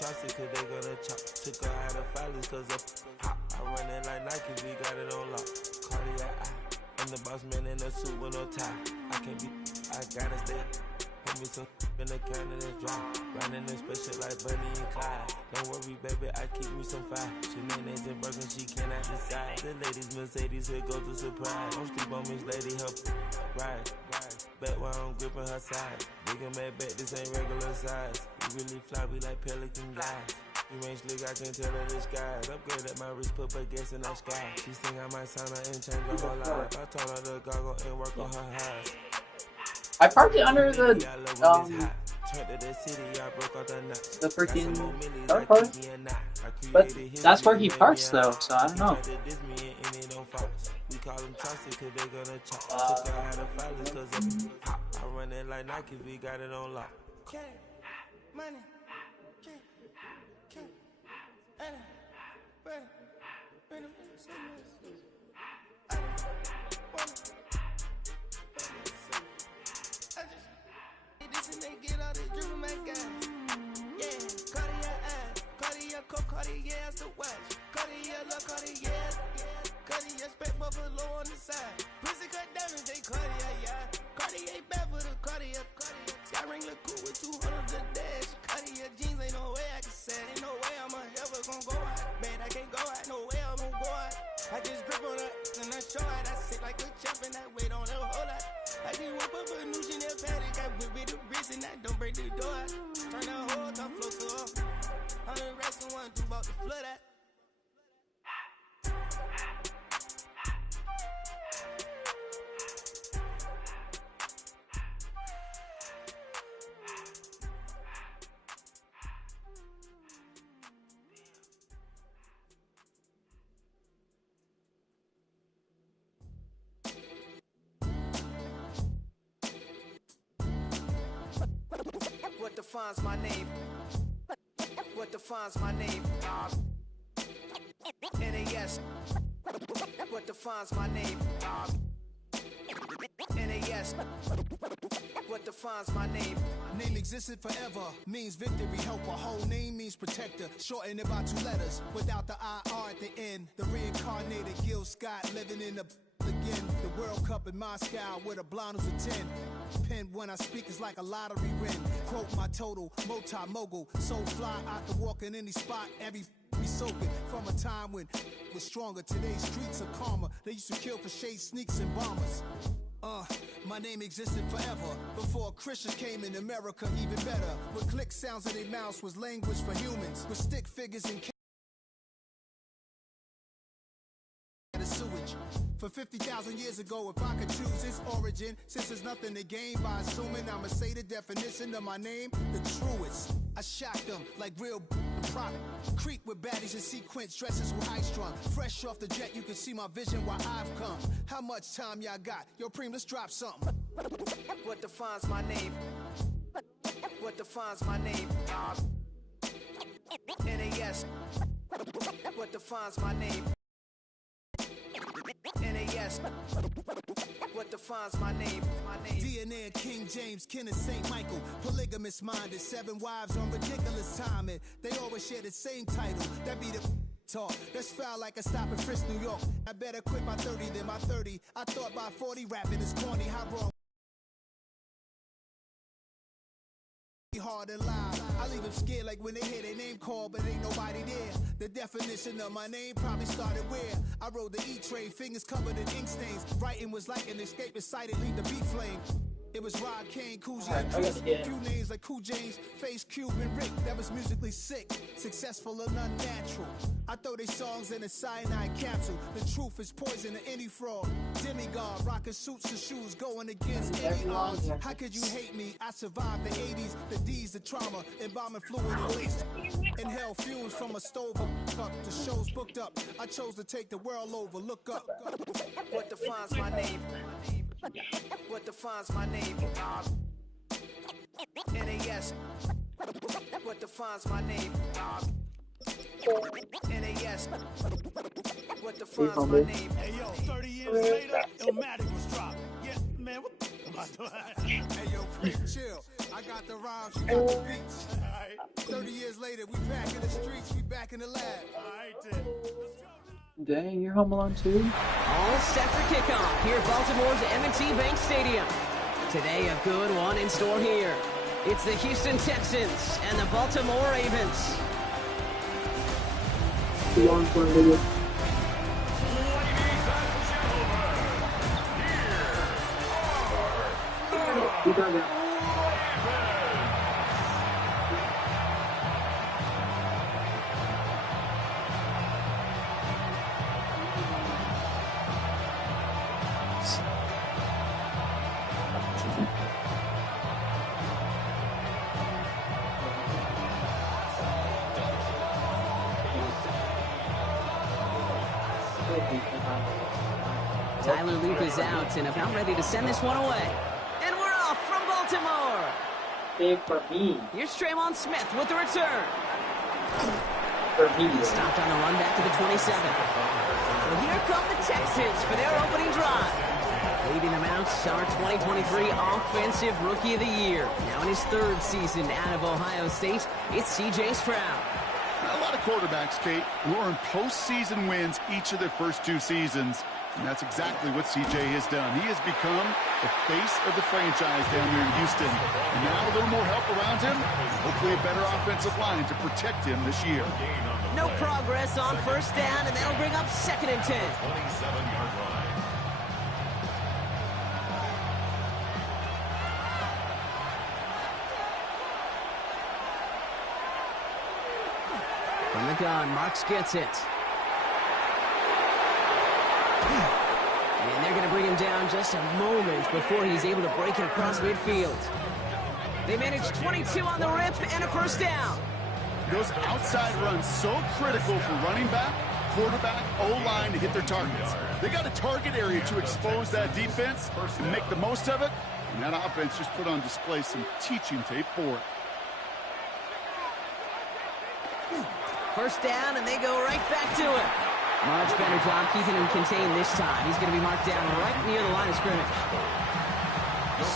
trust it, cause they gonna chop. Took her out of filers, cause of pop. I run it like Nike, we got it on lock. Cardiac eye. I'm the boss man in a suit with no tie. I can't be, I gotta stay. Put me some in the can and it's dry. Running this special like Bunny and Clyde. Don't worry, baby, I keep me some fire. She names and broken, she cannot decide. The ladies Mercedes, here goes the surprise. Don't sleep on Miss Lady, help ride. Bet while I'm gripping her side. Big and mad bet, this ain't regular size. We really fly, we like pelican guys. You ain't slick, I can tell her the skies. Upgrade at my wrist, put baguettes in the sky. She think I might sign her and change her whole life. I told her to goggle and work on her highs. I parked it under the freaking car park. But that's where he parks though, so I don't know. We call them toxic cause they gonna chop. Took her out of filers cause of pop. I run it like Nike, we got it on lock. Money. They get all this driven my guys. Yeah, Cartier eyes, Cartier coat, Cartier ass to watch. Cartier look, Cartier, Cartier spec buffalo on the side. Pussy cut diamonds, they Cartier, yeah. Cartier bad for the Cartier. Sky ring look cool with 200 the dash. Cartier jeans, ain't no way I can say. Ain't no way I'm ever gonna go out. Man, I can't go out, no way I'm gonna go out. I just grip on her and I show out. I sit like a champ and I wait on her whole lot. I just whip up a new Chanel paddock. I whip with the wrist and I don't break the door out. Turn the whole top flow to her. 100 racks and 1, 2 about to flood out. What defines my name? What defines my name? NAS. What defines my name? NAS. What defines my name? Name existed forever, means victory, helper. Whole name means protector, shortened it by 2 letters. Without the IR at the end, the reincarnated Gil Scott living in the again. The World Cup in Moscow with a blonde who's a 10. Pen when I speak is like a lottery win. Quote my total, multi-mogul. So fly, I can walk in any spot, every be soaking. From a time when was stronger, today's streets are calmer. They used to kill for shade sneaks and bombers. My name existed forever. Before Christians came in America, even better. With click sounds in their mouths was language for humans. With stick figures and sewage. For 50,000 years ago, if I could choose its origin, since there's nothing to gain by assuming, I'ma say the definition of my name, the truest. I shocked them like real prop. Creep with baddies in sequence, dresses with high strung. Fresh off the jet, you can see my vision where I've come. How much time y'all got? Yo, Preem, let's drop something. What defines my name? What defines my name? NAS. What defines my name? NAS. What defines my name? DNA of King James, kin of St. Michael. Polygamous minded, 7 wives on ridiculous timing. They always share the same title. That be the talk. That's foul like a stop in Frisk, New York. I better quit by 30 than my 30. I thought by 40 rapping is corny. How wrong? Hard and loud. I leave them scared like when they hear their name called, but ain't nobody there. The definition of my name probably started where I rode the E-train, fingers covered in ink stains. Writing was like an escape excited, leave the beat flame. It was Rod Kane, Coogee, and Chris. Few names like Cool James, Face Cube, and Rick. That was musically sick, successful and unnatural. I throw they songs in a cyanide capsule. The truth is poison to any fraud. Demigod, rocking suits and shoes, going against any odds. How could you hate me? I survived the 80s, the D's, the trauma, embalming fluid released. Inhale fumes from a stove up. The show's booked up. I chose to take the world over. Look up. What defines my name? What defines my name? NAS. What defines my name? NAS. What defines my name? Hey yo, 30 years later, Illmatic was dropped. Yeah, man, what? Hey yo, chill. I got the rhymes, you got the beats. 30 years later, we back in the streets, we back in the lab. Dang, you're Home Alone too? All set for kickoff here at Baltimore's M&T Bank Stadium. Today, a good one in store here. It's the Houston Texans and the Baltimore Ravens. Tyler Loop is out and about ready to send this one away. And we're off from Baltimore. Big for me. Here's Tremont Smith with the return. For me. Stopped on the run back to the 27. So here come the Texans for their opening drive. Leading them out, our 2023 Offensive Rookie of the Year. Now in his third season out of Ohio State, it's C.J. Stroud. A lot of quarterbacks, Kate, who earn postseason wins each of their first 2 seasons. And that's exactly what CJ has done. He has become the face of the franchise down there in Houston. And now a little more help around him, and hopefully a better offensive line to protect him this year. No progress on first down, and that'll bring up 2nd and 10. 27-yard line. From the gun, Marks gets it. And they're going to bring him down just a moment before he's able to break it across midfield. They managed 22 on the rip and a first down. Those outside runs so critical for running back, quarterback, O-line to hit their targets. They got a target area to expose that defense and make the most of it. And that offense just put on display some teaching tape for it. First down, and they go right back to it. Much better job keeping him contained this time. He's going to be marked down right near the line of scrimmage.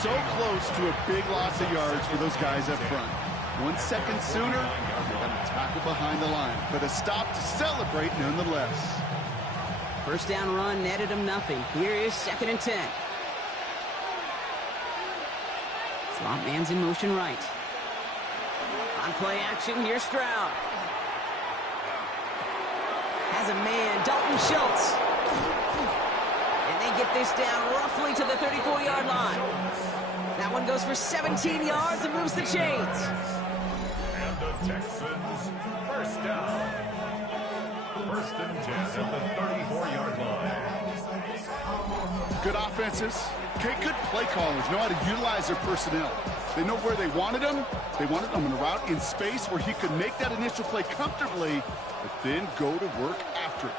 So close to a big loss of yards for those guys up front. 1 second sooner, they're going to tackle behind the line. But a stop to celebrate nonetheless. First down run netted him nothing. Here is 2nd and 10. Slot man's in motion right. On play action, here's Stroud. Has a man, Dalton Schultz. And they get this down roughly to the 34-yard line. That one goes for 17 yards and moves the chains. And the Texans, first down. 1st and 10 at the 34-yard line. Good offenses. Okay, good play callers know how to utilize their personnel. They know where they wanted them. They wanted them in a route in space where he could make that initial play comfortably, but then go to work after it.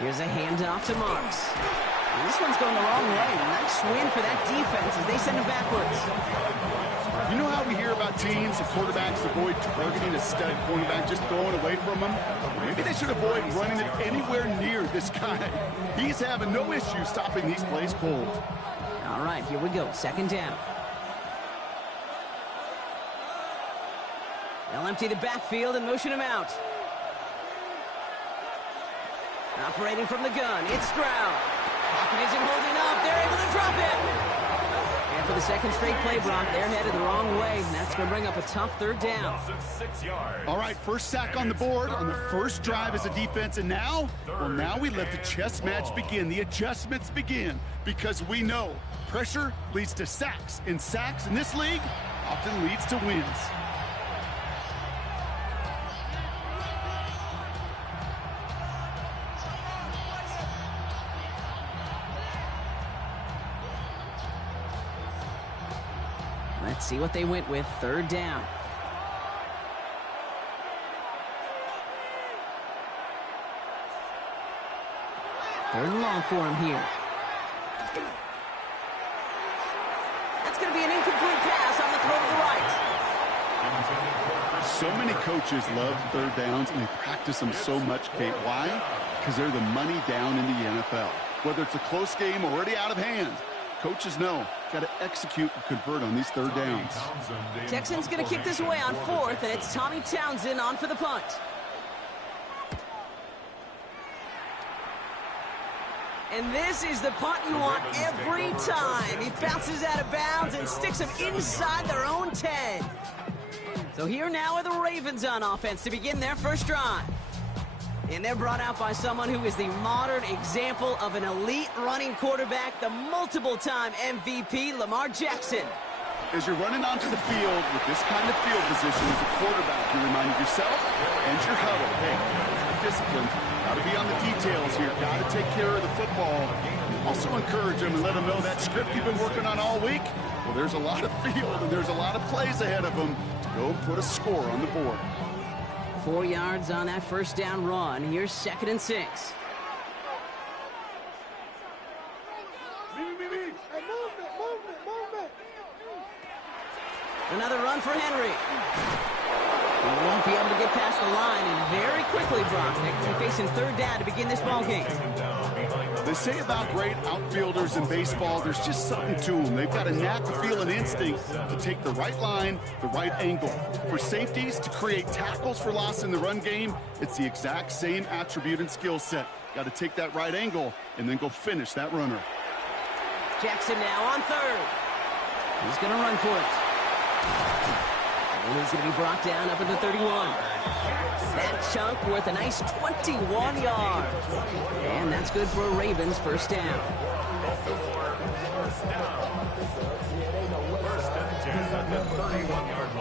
Here's a handoff to Marks. And this one's going the wrong way. Nice win for that defense as they send him backwards. You know how we hear about teams and quarterbacks avoid targeting a stud cornerback, just throwing away from him? Maybe they should avoid running it anywhere near this guy. He's having no issue stopping these plays cold. All right, here we go. 2nd down. They'll empty the backfield and motion him out. Operating from the gun, it's Stroud. Pocket isn't holding up. They're able to drop it. And for the 2nd straight play, Brock, they're headed the wrong way, and that's going to bring up a tough 3rd down. 6 yards. All right, first sack on the board on the first drive as a defense, and now, well, now we let the chess match begin. The adjustments begin, because we know pressure leads to sacks, and sacks in this league often leads to wins. Let's see what they went with. 3rd down. Third and long for him here. That's going to be an incomplete pass on the throw to the right. So many coaches love 3rd downs, and they practice them so much, Kate. Why? because they're the money down in the NFL. Whether it's a close game already out of hand, coaches know, got to execute and convert on these third downs. Texans going to kick this away on 4th, and it's Tommy Townsend on for the punt. And this is the punt you want every time. He bounces out of bounds and sticks them inside their own 10. So here now are the Ravens on offense to begin their first drive. And they're brought out by someone who is the modern example of an elite running quarterback, the multiple-time MVP, Lamar Jackson. As you're running onto the field with this kind of field position as a quarterback, you're reminding yourself and your huddle, hey, it's disciplined. Got to be on the details here. Got to take care of the football. Also encourage them and let them know that script you've been working on all week, well, there's a lot of field and there's a lot of plays ahead of them to go put a score on the board. 4 yards on that first down run. Here's 2nd and 6. Another run for Henry. He won't be able to get past the line, and very quickly, Brock, they're going to be facing 3rd down to begin this ballgame. They say about great outfielders in baseball, there's just something to them. They've got a knack, a feel, and instinct to take the right line, the right angle. For safeties, to create tackles for loss in the run game, it's the exact same attribute and skill set. Got to take that right angle and then go finish that runner. Jackson now on 3rd. He's going to run for it. And he's going to be brought down up at the 31. That chunk worth a nice 21 yards. And that's good for a Ravens first down.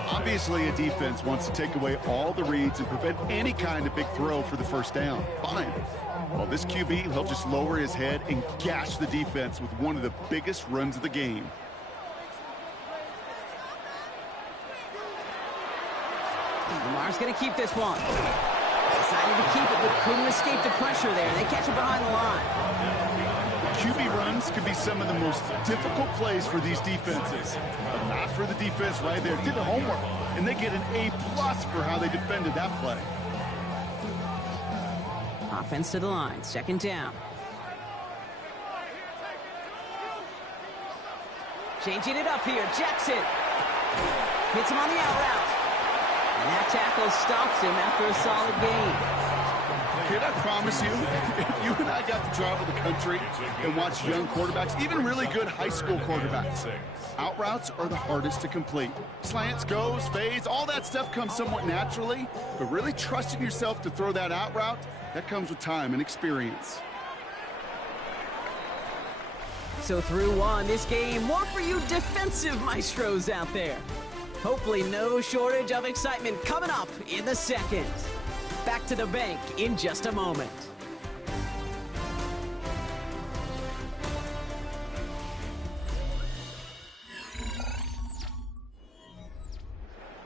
Obviously, a defense wants to take away all the reads and prevent any kind of big throw for the first down. Fine. Well, this QB, he'll just lower his head and gash the defense with one of the biggest runs of the game. Lamar's going to keep this one. Decided to keep it, but couldn't escape the pressure there. They catch it behind the line. QB runs could be some of the most difficult plays for these defenses, but not for the defense right there. Did the homework, and they get an A+ for how they defended that play. Offense to the line, 2nd down. Changing it up here, Jackson. Hits him on the out route. And that tackle stops him after a solid gain. Kid, I promise you, if you and I got to travel the country and watch young quarterbacks, even really good high school quarterbacks, out routes are the hardest to complete. Slants, goes, fades, all that stuff comes somewhat naturally, but really trusting yourself to throw that out route, that comes with time and experience. So through one, this game, more for you defensive maestros out there. Hopefully no shortage of excitement coming up in the second. Back to the bank in just a moment.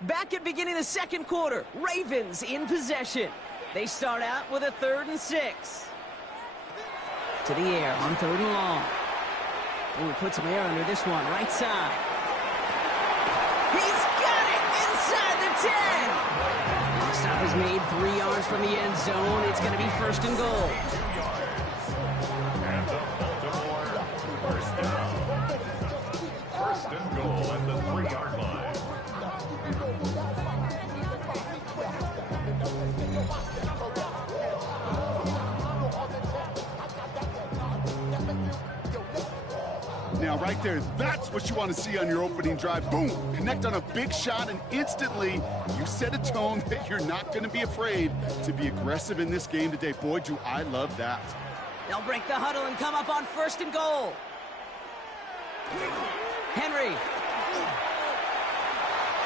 Back at beginning of the second quarter, Ravens in possession. They start out with a 3rd and 6. To the air on 3rd and long. Ooh, put some air under this one, right side. He's got it inside the 10. Stop is made 3 yards from the end zone. It's going to be 1st and goal. And the Baltimore first down. 1st and goal at the 3-yard line. Now, right there, that's what you want to see on your opening drive. Boom! Connect on a big shot, and instantly you set a tone that you're not going to be afraid to be aggressive in this game today. Boy, do I love that. They'll break the huddle and come up on 1st and goal. Henry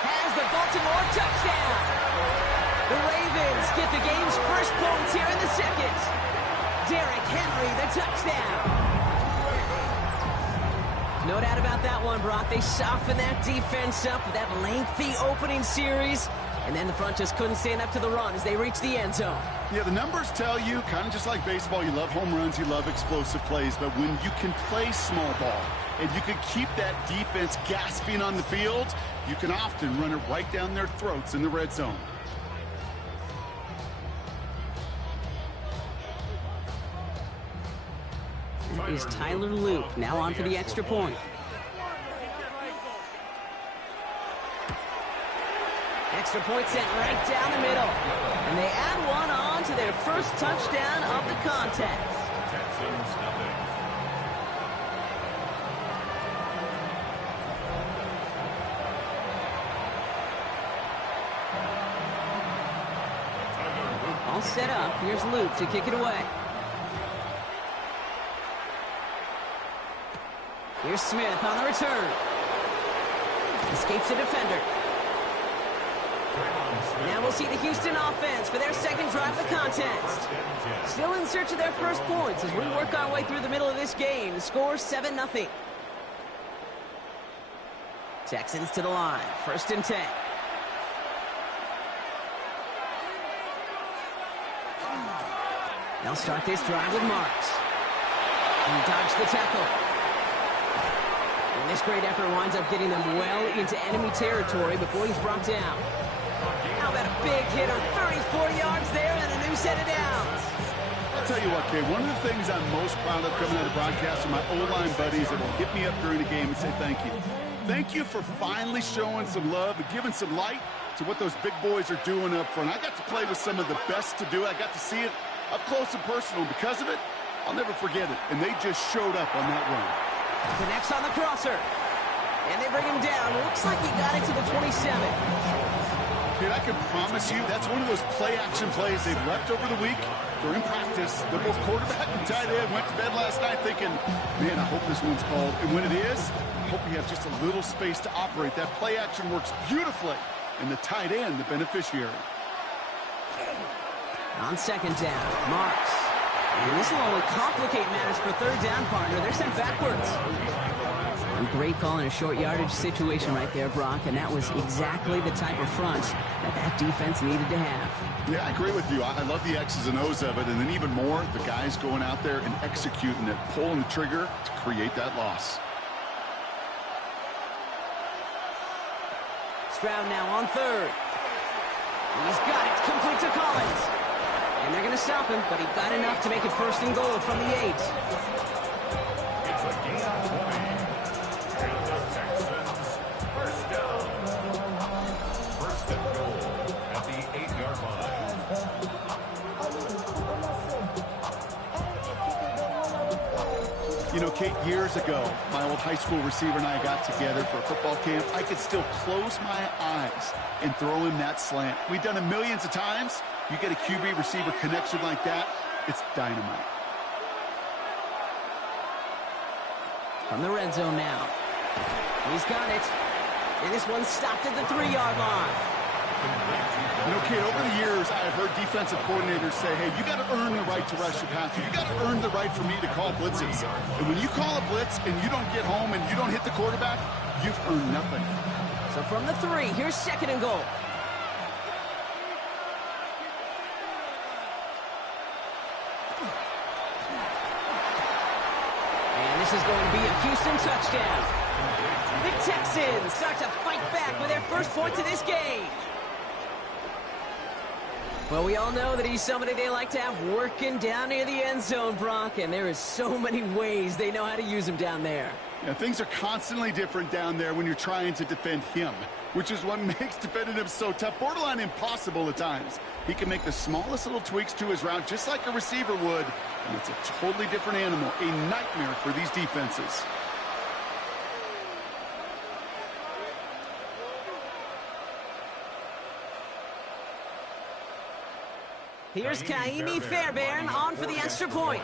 has the Baltimore touchdown. The Ravens get the game's first points here in the second. Derrick Henry, the touchdown. No doubt about that one, Brock. They softened that defense up with that lengthy opening series, and then the front just couldn't stand up to the run as they reached the end zone. Yeah, the numbers tell you, kind of just like baseball, you love home runs, you love explosive plays, but when you can play small ball and you can keep that defense gasping on the field, you can often run it right down their throats in the red zone. is Tyler Luke, now on for the extra point. Extra point sent right down the middle. And they add one on to their first touchdown of the contest. Texans nothing. All set up. Here's Luke to kick it away. Here's Smith on the return. Escapes the defender. Now we'll see the Houston offense for their second drive of the contest. Still in search of their first points as we work our way through the middle of this game. The score 7-0. Texans to the line. 1st and 10. They'll start this drive with Marks. He dodged the tackle. And this great effort winds up getting them well into enemy territory before he's brought down. How about a big hitter, 34 yards there and a new set of downs. I'll tell you what, Kay, one of the things I'm most proud of coming out of broadcast are my O-line buddies that will hit me up during the game and say thank you. Thank you for finally showing some love and giving some light to what those big boys are doing up front. I got to play with some of the best to do it. I got to see it up close and personal. Because of it, I'll never forget it. And they just showed up on that run. Connects on the crosser. And they bring him down. Looks like he got it to the 27. Dude, I can promise you that's one of those play-action plays they've left over the week. They're in practice. They're both quarterback and tight end. Went to bed last night thinking, man, I hope this one's called. And when it is, I hope we have just a little space to operate. That play-action works beautifully. And the tight end, the beneficiary. On 2nd down, Marks. And this will only complicate matters for 3rd down, partner. They're sent backwards. A great call in a short yardage situation right there, Brock, and that was exactly the type of front that defense needed to have. Yeah, I agree with you. I love the X's and O's of it, and then even more, the guys going out there and executing it, pulling the trigger to create that loss. Stroud now on 3rd. He's got it, complete to Collins. And they're going to stop him, but he got enough to make it 1st and goal from the 8. It's a gain of 20. And the Texans, 1st down. 1st and goal at the 8-yard line. You know, Kate, years ago, my old high school receiver and I got together for a football camp. I could still close my eyes and throw him that slant. We've done it millions of times. You get a QB receiver connection like that, it's dynamite. From the red zone now. He's got it. And this one's stopped at the 3-yard line. You know, Kate, over the years, I've heard defensive coordinators say, hey, you got to earn the right to rush your passer. You got to earn the right for me to call blitzes. And when you call a blitz and you don't get home and you don't hit the quarterback, you've earned nothing. So from the 3, here's 2nd and goal. And this is going to be a Houston touchdown. The Texans start to fight back with their first points of this game. Well, we all know that he's somebody they like to have working down near the end zone, Brock, and there is so many ways they know how to use him down there. Yeah, things are constantly different down there when you're trying to defend him, which is what makes defending him so tough, borderline impossible at times. He can make the smallest little tweaks to his route just like a receiver would, and it's a totally different animal, a nightmare for these defenses. Here's Kaimi Fairbairn on for the extra point.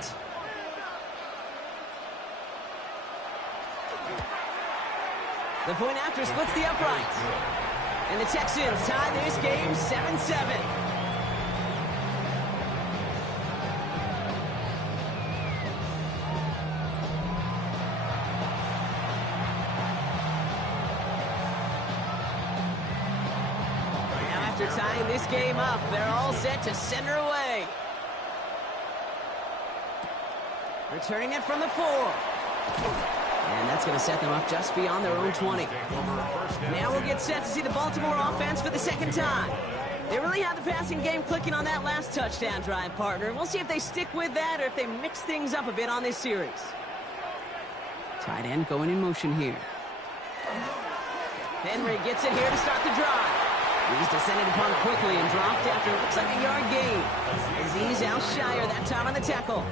The point after splits the uprights. And the Texans tie this game 7-7. After tying this game up, they're all set to center away. Returning it from the 4. And that's going to set them up just beyond their own 20. Now we'll get set to see the Baltimore offense for the 2nd time. They really had the passing game clicking on that last touchdown drive, partner. We'll see if they stick with that or if they mix things up a bit on this series. Tight end going in motion here. Henry gets it here to start the drive. He's descended upon quickly and dropped after it looks like a yard gain. Azeez Al-Shire that time on the tackle.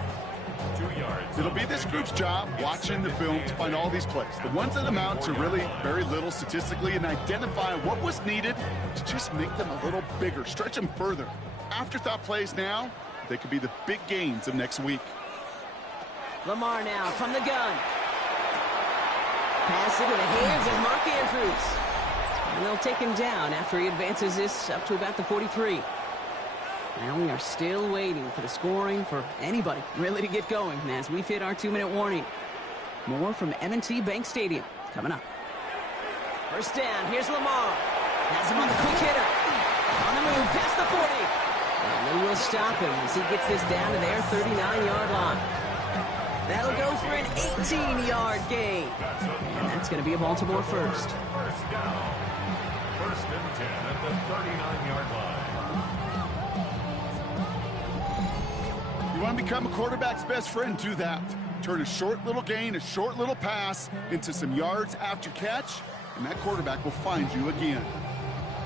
2 yards. It'll be this group's job watching the film to find all these plays. The ones that amount to really very little statistically and identify what was needed to just make them a little bigger, stretch them further. Afterthought plays now, they could be the big gains of next week. Lamar now from the gun. Pass into the hands of Mark Andrews. And they'll take him down after he advances this up to about the 43. Now we are still waiting for the scoring for anybody really to get going as we've hit our 2-minute warning. More from M&T Bank Stadium coming up. First down, here's Lamar. Has him on the quick hitter. On the move, past the 40. And they will stop him as he gets this down to their 39-yard line. That'll go for an 18-yard gain. And that's going to be a Baltimore first. First down. First and 10 at the 39-yard line. You want to become a quarterback's best friend, do that. Turn a short little gain, a short little pass into some yards after catch, and that quarterback will find you again.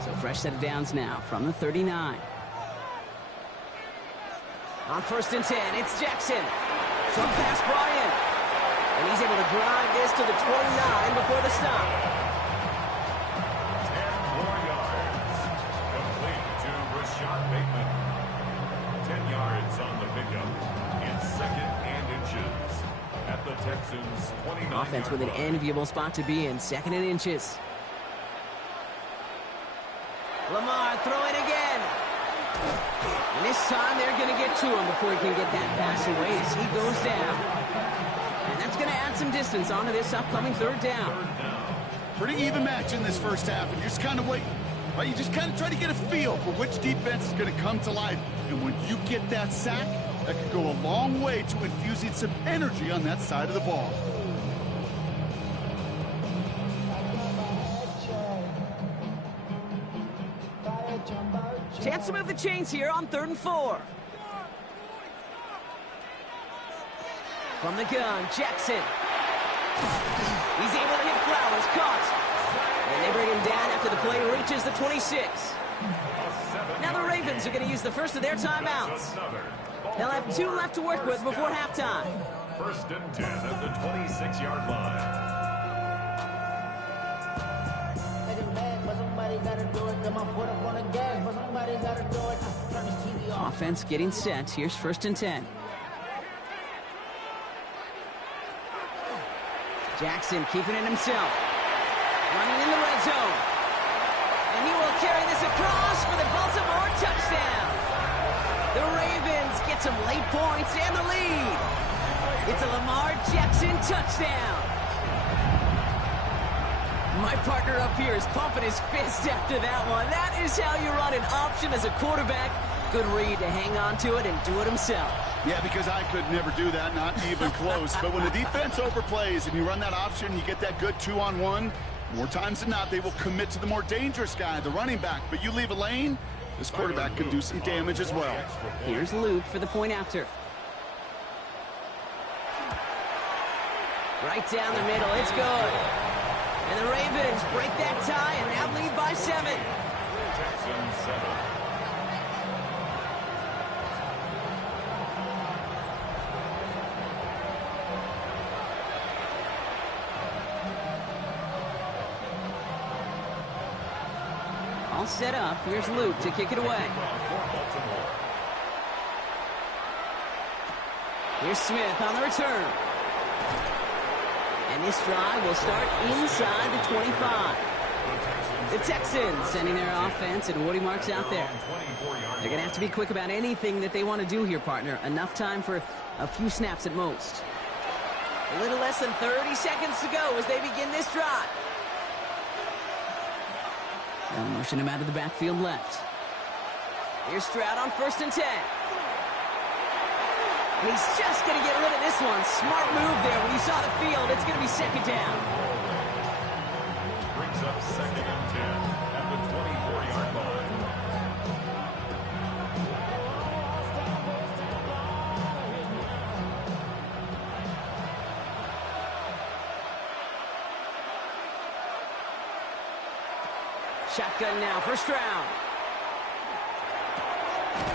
So fresh set of downs now from the 39. On first and 10, it's Jackson. Short pass brought in. And he's able to drive this to the 29 before the stop. 10 more yards. Complete to Rashad Bateman. 10 yards on the pickup. It's second and inches at the Texans' 29. Offense with an enviable spot to be in, second and inches. Lamar throwing again. And this time they're going to get to him before he can get that pass away as he goes down. And that's going to add some distance onto this upcoming third down. Pretty even match in this first half, and you're just kind of waiting. Right? You just kind of try to get a feel for which defense is going to come to life. And when you get that sack, that could go a long way to infusing some energy on that side of the ball. Chance to move the chains here on 3rd and 4. From the gun, Jackson. He's able to hit Flowers, caught. And they bring him down after the play reaches the 26. Now the Ravens are going to use the first of their timeouts. They'll have 2 left to work with before halftime. First and 10 at the 26-yard line. Offense getting set. Here's first and 10. Jackson keeping it himself. Running in the red zone. And he will carry this across for the Baltimore touchdown. The Ravens get some late points and the lead. It's a Lamar Jackson touchdown. My partner up here is pumping his fist after that one. That is how you run an option as a quarterback. Good read to hang on to it and do it himself. Yeah, because I could never do that, not even close. But when the defense overplays and you run that option, you get that good 2-on-1, more times than not, they will commit to the more dangerous guy, the running back. But you leave a lane, this quarterback can do some damage as well. Here's Luke for the point after. Right down the middle, it's good. And the Ravens break that tie and now lead by 7. Texans 7. All set up. Here's Luke to kick it away. Here's Smith on the return. And this drive will start inside the 25. The Texans sending their offense and Woody Marks out there. They're going to have to be quick about anything that they want to do here, partner. Enough time for a few snaps at most. A little less than 30 seconds to go as they begin this drive. They'll motion him out of the backfield left. Here's Stroud on first and 10. And he's just going to get rid of this one. Smart move there when he saw the field. It's going to be second down. Brings up second and 10 at the 24-yard line. Shotgun now for Stroud.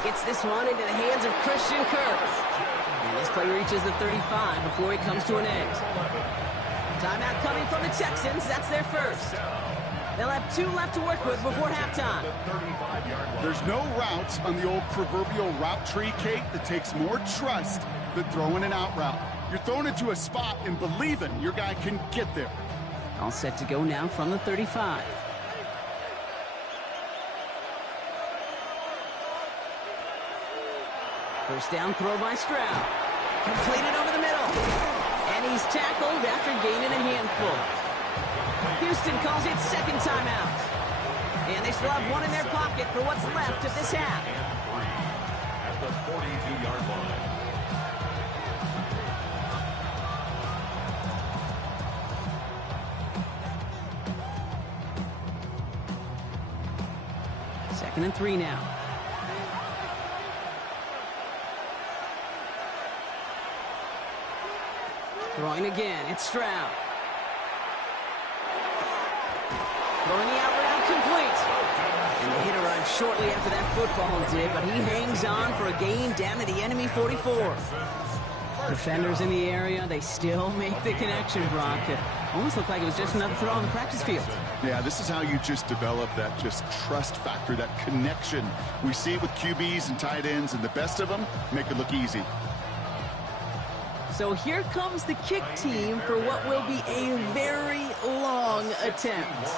Gets this one into the hands of Christian Kirk. And this play reaches the 35 before he comes to an end. Timeout coming from the Texans. That's their first. They'll have 2 left to work with before halftime. There's no routes on the old proverbial route tree, Kate, that takes more trust than throwing an out route. You're thrown into a spot and believing your guy can get there. All set to go now from the 35. First down throw by Stroud. Completed over the middle. And he's tackled after gaining a handful. Houston calls it second timeout. And they still have 1 in their pocket for what's left of this half. At the 42-yard line. Second and 3 now. Throwing again, it's Stroud. Throwing the out route complete. And the hit arrived shortly after that football did, but he hangs on for a gain down to the enemy 44. Defenders in the area, they still make the connection, Brock. It almost looked like it was just another throw on the practice field. Yeah, this is how you just develop that just trust factor, that connection. We see it with QBs and tight ends, and the best of them make it look easy. So here comes the kick team for what will be a very long attempt.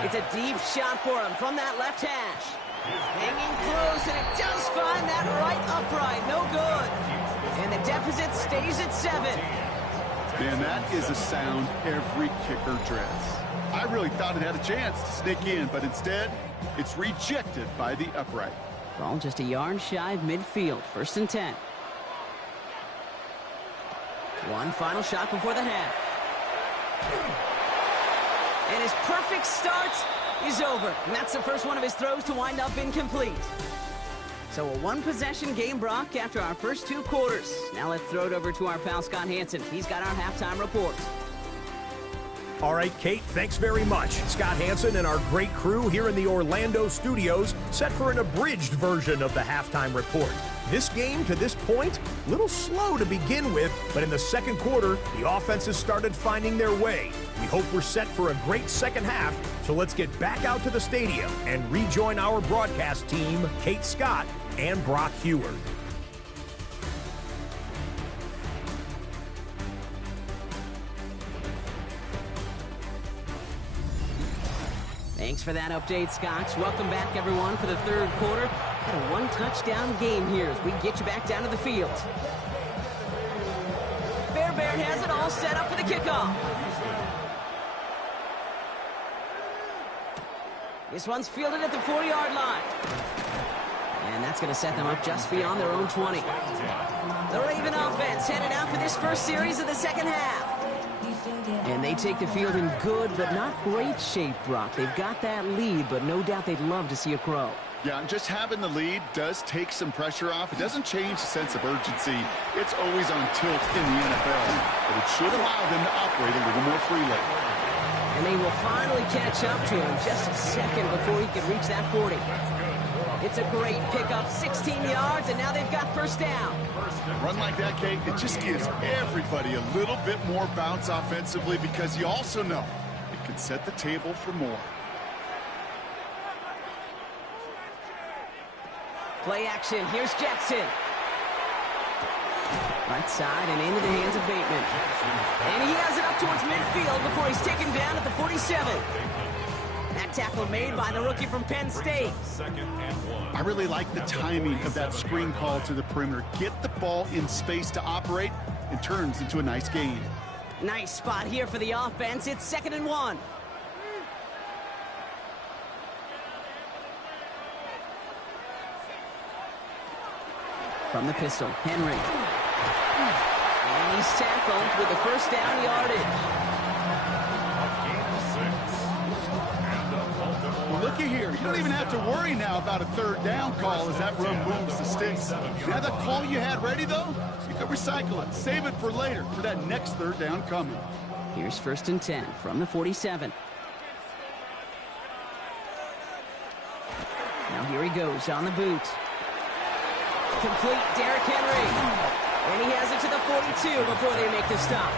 It's a deep shot for him from that left hash. Hanging close, and it does find that right upright. No good. And the deficit stays at 7. Man, that is a sound every kicker dreads. I really thought it had a chance to sneak in, but instead, it's rejected by the upright. Ball just a yard shy of midfield. First and 10. One final shot before the half. And his perfect start is over. And that's the first one of his throws to wind up incomplete. So a 1-possession game, Brock, after our first 2 quarters. Now let's throw it over to our pal Scott Hansen. He's got our halftime report. All right, Kate, thanks very much. Scott Hansen and our great crew here in the Orlando studios set for an abridged version of the halftime report. This game, to this point, a little slow to begin with, but in the second quarter, the offenses started finding their way. We hope we're set for a great second half, so let's get back out to the stadium and rejoin our broadcast team, Kate Scott and Brock Heward. Thanks for that update, Scotch. Welcome back, everyone, for the third quarter. Got a 1-touchdown game here as we get you back down to the field. Fairbairn has it all set up for the kickoff. This one's fielded at the 40-yard line. And that's going to set them up just beyond their own 20. The Raven offense headed out for this first series of the second half. And they take the field in good but not great shape, Brock. They've got that lead, but no doubt they'd love to see it grow. Yeah, and just having the lead does take some pressure off. It doesn't change the sense of urgency. It's always on tilt in the NFL, but it should allow them to operate a little more freely. And they will finally catch up to him just a second before he can reach that 40. It's a great pickup, 16 yards, and now they've got first down. A run like that, Kate, it just gives everybody a little bit more bounce offensively because you also know it can set the table for more. Play action, here's Jackson. Right side and into the hands of Bateman. And he has it up towards midfield before he's taken down at the 47. That tackle made by the rookie from Penn State. I really like the timing of that screen call to the perimeter. Get the ball in space to operate and turns into a nice gain. Nice spot here for the offense. It's 2nd and 1. From the pistol, Henry. And he's tackled with the first down yardage. Well, looky here. You don't even have to worry now about a third down call as that run moves the sticks. You have that call you had ready, though? You can recycle it. Save it for later for that next third down coming. Here's 1st and 10 from the 47. Now here he goes on the boot. Complete, Derrick Henry. And he has it to the 42 before they make the stop.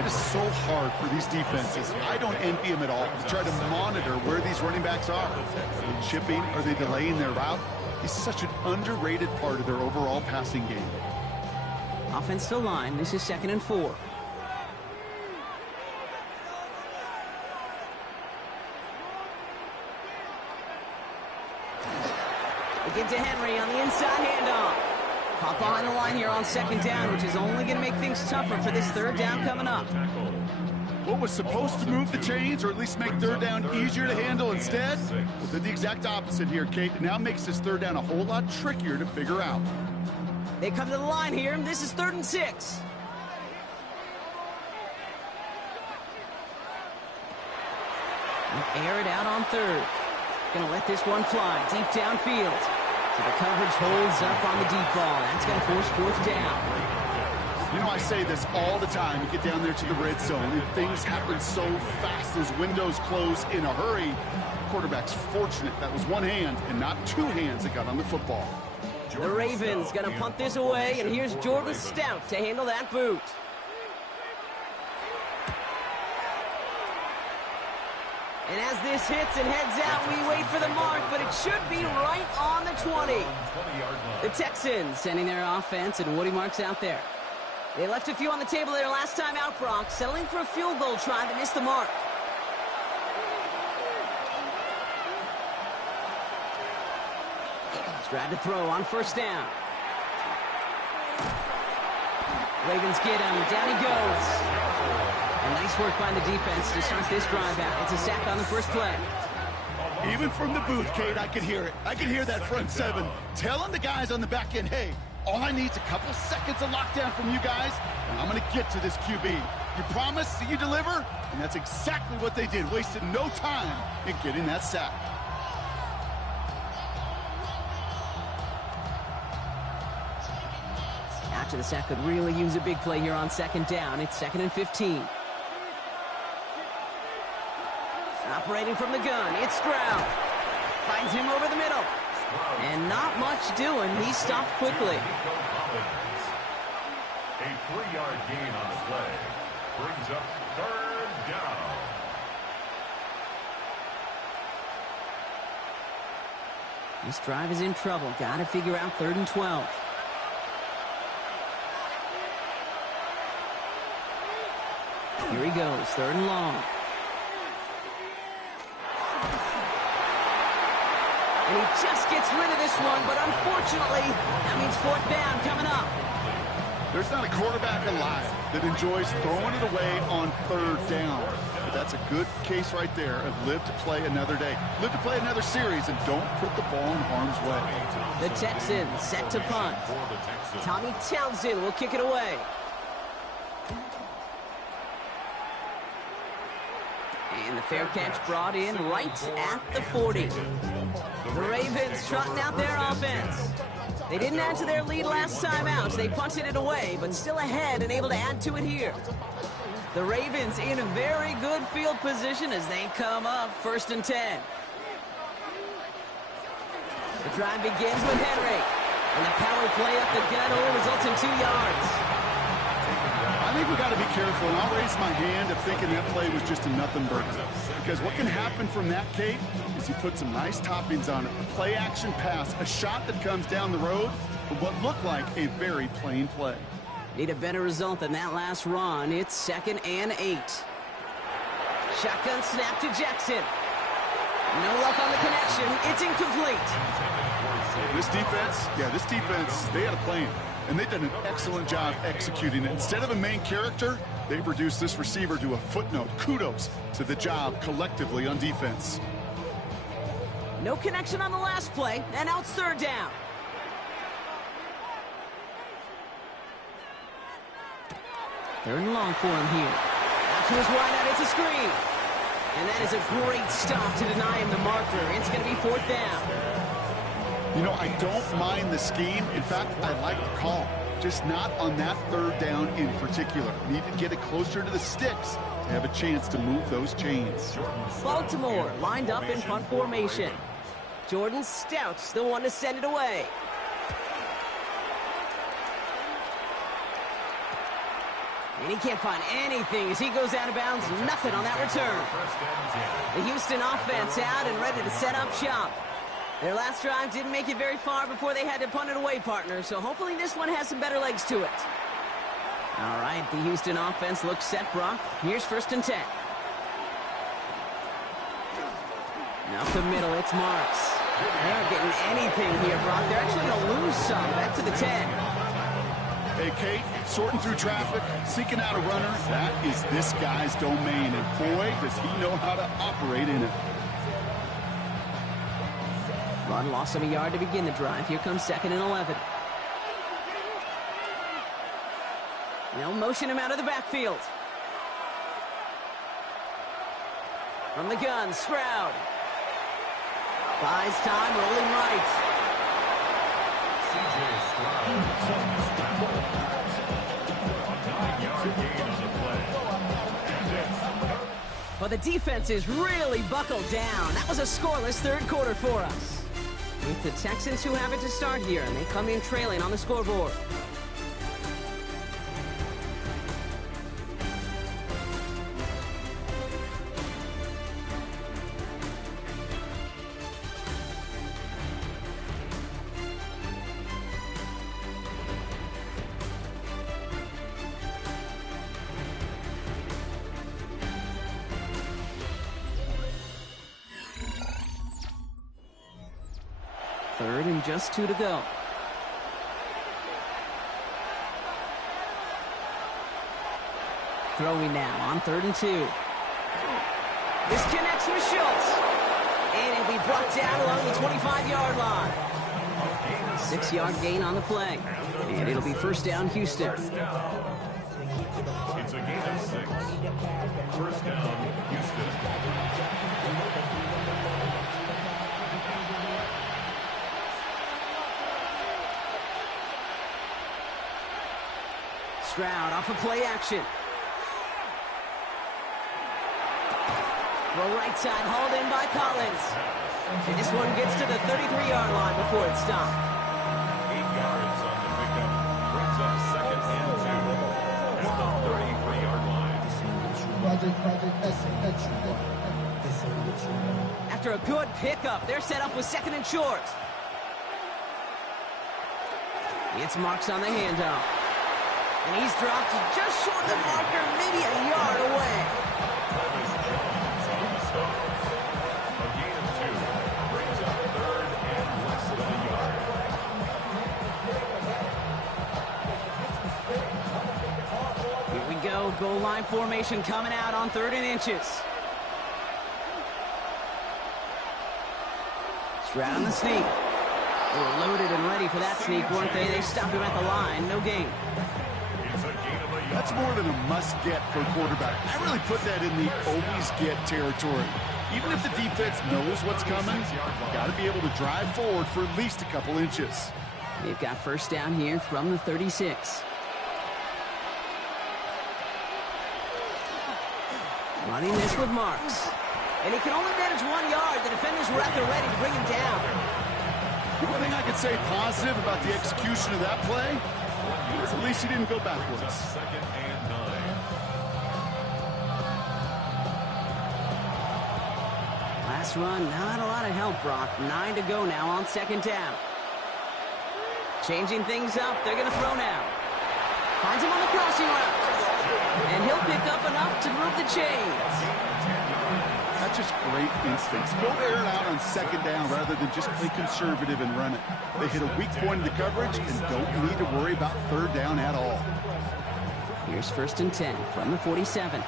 It is so hard for these defenses. I don't envy him at all to try to monitor where these running backs are. Are they chipping? Are they delaying their route? He's such an underrated part of their overall passing game. Offensive line, this is 2nd and 4. They give to Henry on the inside handoff. Pop behind the line here on 2nd down, which is only going to make things tougher for this 3rd down coming up. What was supposed to move the chains, or at least make 3rd down easier to handle instead? Well, did the exact opposite here, Kate. It now makes this 3rd down a whole lot trickier to figure out. They come to the line here, and this is 3rd and 6. Air it out on 3rd. Gonna let this one fly deep downfield. So the coverage holds up on the deep ball. That's gonna force 4th down. You know, I say this all the time. You get down there to the red zone, and things happen so fast. Those windows close in a hurry. The quarterback's fortunate that was one hand and not 2 hands that got on the football. The Ravens gonna punt this away, and here's Jordan Stout to handle that boot. And as this hits and heads out, we wait for the mark, but it should be right on the 20. The Texans sending their offense, and Woody Marks out there. They left a few on the table there last time out, Brock, settling for a field goal try to miss the mark. Tried to throw on 1st down. Ravens get him. Down he goes. And nice work by the defense to start this drive out. It's a sack on the 1st play. Even from the booth, Kate, I could hear it. I could hear that front 7 telling the guys on the back end, hey, all I need is a couple seconds of lockdown from you guys, and I'm going to get to this QB. You promise that you deliver? And that's exactly what they did. Wasted no time in getting that sack. After the sack, could really use a big play here on 2nd down. It's 2nd and 15. Operating from the gun, it's Stroud. Finds him over the middle. And not much doing. He stopped quickly. A 3-yard gain on the play brings up 3rd down. This drive is in trouble. Got to figure out 3rd and 12. Here he goes, 3rd and long. And he just gets rid of this one, but unfortunately, that means 4th down coming up. There's not a quarterback alive that enjoys throwing it away on 3rd down. But that's a good case right there of live to play another day. Live to play another series and don't put the ball in harm's way. The Texans set to punt. Tommy Townsend will kick it away. And the fair catch brought in right at the 40. The Ravens trotting out their offense. They didn't add to their lead last time out. They punted it away, but still ahead and able to add to it here. The Ravens in a very good field position as they come up 1st and 10. The drive begins with Henry. And the power play up the gut only results in 2 yards. I think we got to be careful, and I'll raise my hand of thinking that play was just a nothing burger. Because what can happen from that, Kate, is you put some nice toppings on it. A play-action pass, a shot that comes down the road for what looked like a very plain play. Need a better result than that last run. It's 2nd and 8. Shotgun snap to Jackson. No luck on the connection. It's incomplete. This defense, they had a plan. And they've done an excellent job executing it. Instead of a main character, they've reduced this receiver to a footnote. Kudos to the job collectively on defense. No connection on the last play, and now it's 3rd down. Third and long for him here. Out to his wide out, it's a screen. And that is a great stop to deny him the marker. It's going to be 4th down. You know, I don't mind the scheme. In fact, I like the call. Just not on that 3rd down in particular. Need to get it closer to the sticks to have a chance to move those chains. Baltimore lined up in punt formation. Jordan Stout's the one to send it away. And he can't find anything as he goes out of bounds. Nothing on that return. The Houston offense out and ready to set up shop. Their last drive didn't make it very far before they had to punt it away, partner. So hopefully this one has some better legs to it. All right, the Houston offense looks set, Brock. Here's 1st and 10. Up the middle, it's Marks. They aren't getting anything here, Brock. They're actually going to lose some. Back to the 10. Hey, Kate, sorting through traffic, seeking out a runner, that is this guy's domain. And boy, does he know how to operate in it. Run loss of a yard to begin the drive. Here comes 2nd and 11. They'll motion him out of the backfield. From the gun, Stroud. Buys time, rolling right. C.J. Stroud, a 9-yard gain on the play. And it's... Well, the defense is really buckled down. That was a scoreless 3rd quarter for us. It's the Texans who have it to start here, and they come in trailing on the scoreboard. Third and just 2 to go. Throwing now on 3rd and 2. This connects with Schultz. And it'll be brought down along the 25-yard line. 6-yard gain on the play. And it'll be 1st down, Houston. It's a gain of 6. 1st down, Houston. Stroud off of play action. Throw right side, hauled in by Collins. And this one gets to the 33-yard line before it's stopped. 8 yards on the pickup. Brings up 2nd and 2 at the 33-yard line. After a good pickup, they're set up with 2nd and short. It's Marks on the handoff. And he's dropped just short of the marker, maybe a yard away. Travis Jones on the stop. A gain of 2. Brings up 3rd and less than a yard. Here we go. Goal line formation coming out on 3rd and inches. Stroud on the sneak. They were loaded and ready for that sneak, weren't they? They stopped him at the line. No gain. That's more than a must-get for a quarterback. I really put that in the always-get territory. Even if the defense knows what's coming, you've got to be able to drive forward for at least a couple inches. They've got 1st down here from the 36. Running this with Marks. And he can only manage 1 yard. The defenders were out there ready to bring him down. The only thing I could say positive about the execution of that play is at least he didn't go backwards. 2nd and 9. Last run, not a lot of help, Brock. 9 to go now on 2nd down. Changing things up, they're going to throw now. Finds him on the crossing route. And he'll pick up enough to move the chains. That's just great instincts. Go air it out on 2nd down rather than just play conservative and run it. They hit a weak point in the coverage and don't need to worry about 3rd down at all. Here's 1st and 10 from the 47.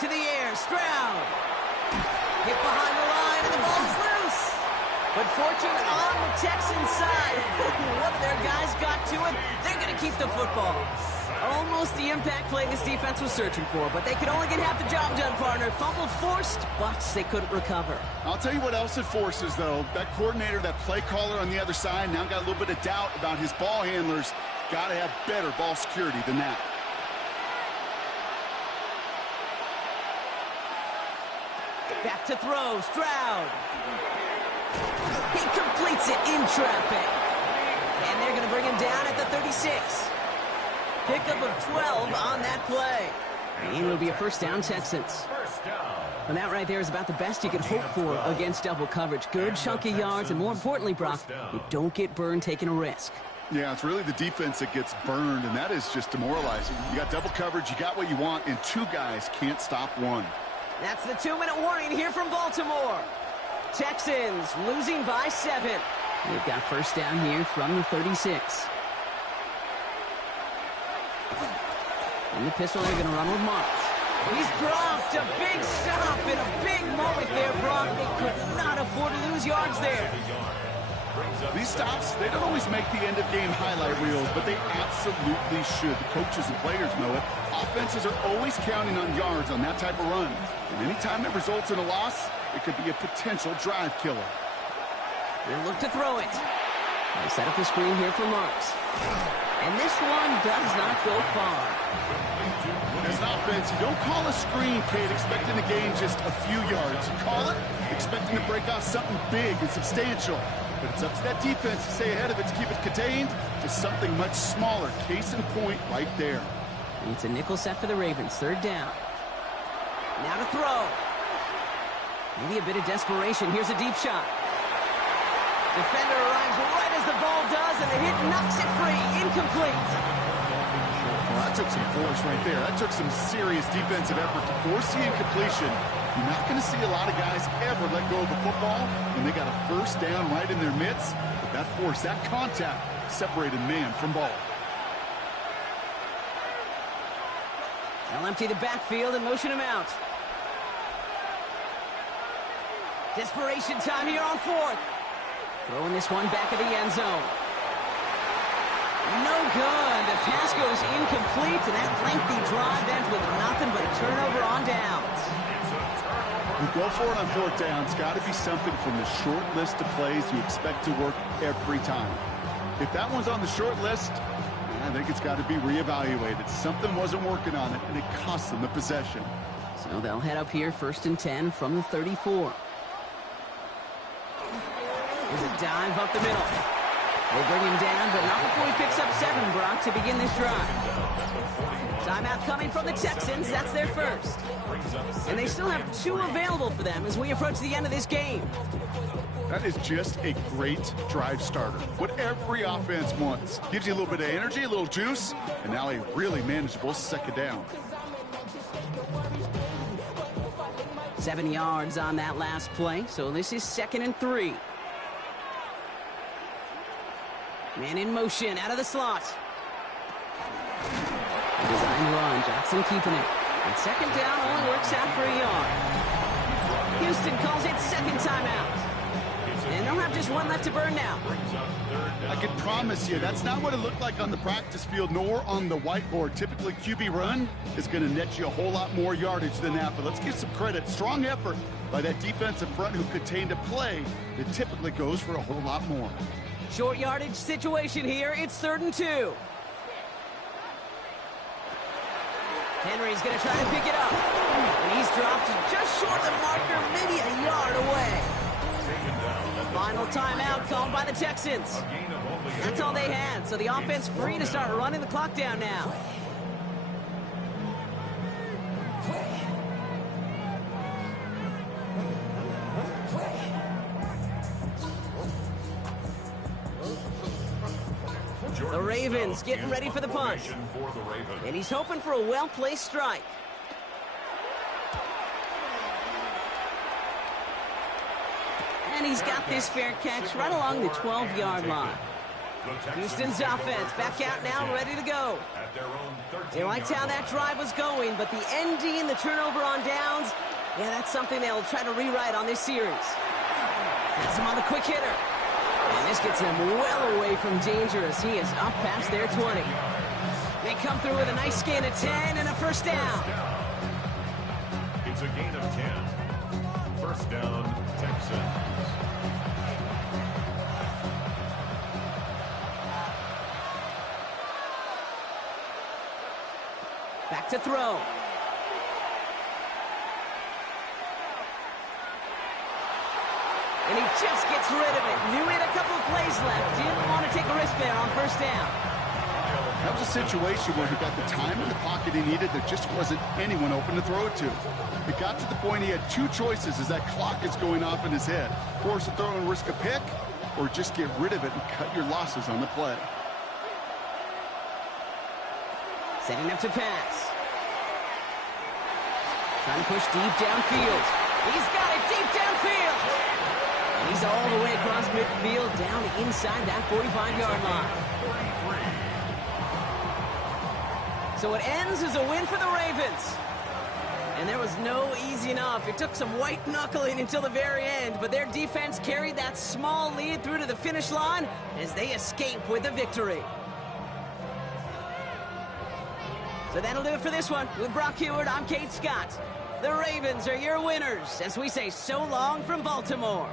To the air, Stroud. Hit behind the line and the ball's loose. But fortune on the Texans side. One of their guys got to it. They're going to keep the football. Almost the impact play this defense was searching for, but they could only get half the job done, partner. Fumble forced, but they couldn't recover. I'll tell you what else it forces, though. That coordinator, that play caller on the other side, now got a little bit of doubt about his ball handlers. Got to have better ball security than that. Back to throw, Stroud. He completes it in traffic. And they're going to bring him down at the 36. Pickup of 12 on that play. And it'll be a first down, Texans. And that right there is about the best you could hope for against double coverage. Good chunky yards, and more importantly, Brock, you don't get burned taking a risk. Yeah, it's really the defense that gets burned, and that is just demoralizing. You got double coverage, you got what you want, and two guys can't stop one. That's the 2-minute warning here from Baltimore. Texans losing by 7. They've got first down here from the 36. In the pistol, they're going to run with Marks. He's dropped a big stop in a big moment there, Brock. They could not afford to lose yards there. These stops, they don't always make the end-of-game highlight reels, but they absolutely should. The coaches and players know it. Offenses are always counting on yards on that type of run. And anytime it results in a loss, it could be a potential drive killer. They'll look to throw it. They set up the screen here for Marks. And this one does not go far. As an offense, you don't call a screen, Kate, expecting to gain just a few yards. You call it expecting to break off something big and substantial. But it's up to that defense to stay ahead of it, to keep it contained to something much smaller. Case in point right there. It's a nickel set for the Ravens. Third down. Now to throw. Maybe a bit of desperation. Here's a deep shot. Defender arrives right as the ball does, and the hit knocks it free. Incomplete. Well, that took some force right there. That took some serious defensive effort to force the incompletion. You're not going to see a lot of guys ever let go of the football when they got a first down right in their midst. But that force, that contact, separated man from ball. They'll empty the backfield and motion him out. Desperation time here on fourth. Throwing this one back of the end zone. No good. The pass goes incomplete, and that lengthy drive ends with nothing but a turnover on downs. You go for it on fourth down. It's got to be something from the short list of plays you expect to work every time. If that one's on the short list, I think it's got to be reevaluated. Something wasn't working on it, and it cost them the possession. So they'll head up here, 1st and 10 from the 34. There's a dive up the middle. They bring him down, but not before he picks up 7, Brock, to begin this drive. Timeout coming from the Texans. That's their first. And they still have 2 available for them as we approach the end of this game. That is just a great drive starter. What every offense wants. Gives you a little bit of energy, a little juice, and now a really manageable second down. 7 yards on that last play, so this is 2nd and 3. Man in motion, out of the slot. Design run, Jackson keeping it. And 2nd down only works out for a yard. Houston calls it 2nd timeout. And they'll have just 1 left to burn now. I can promise you, that's not what it looked like on the practice field, nor on the whiteboard. Typically, QB run is going to net you a whole lot more yardage than that. But let's give some credit. Strong effort by that defensive front who contained a play that typically goes for a whole lot more. Short yardage situation here. It's 3rd and 2. Henry's going to try to pick it up. And he's dropped just short of the marker, maybe a yard away. Final timeout called by the Texans. That's all they had, so the offense free to start running the clock down now. The Ravens getting ready for the punt. And he's hoping for a well-placed strike. And he's got this fair catch right along the 12-yard line. Houston's offense back out now, ready to go. They liked how that drive was going, but the ending, the turnover on downs, yeah, that's something they'll try to rewrite on this series. Has him on the quick hitter. And this gets them well away from danger as he is up past their 20. They come through with a nice gain of 10 and a first down. It's a gain of 10. First down, Texans. Back to throw. And he just gets rid of it. Knew he had a couple of plays left. Didn't want to take a risk there on first down. That was a situation where he got the time in the pocket he needed. There just wasn't anyone open to throw it to. It got to the point he had two choices as that clock is going off in his head. Force a throw and risk a pick, or just get rid of it and cut your losses on the play. Setting up to pass. Trying to push deep downfield. He's got it deep downfield. And he's all the way across midfield down inside that 45-yard line. So it ends as a win for the Ravens. And there was no easy enough. It took some white knuckling until the very end, but their defense carried that small lead through to the finish line as they escape with the victory. So that'll do it for this one. With Brock Heward, I'm Kate Scott. The Ravens are your winners as we say so long from Baltimore.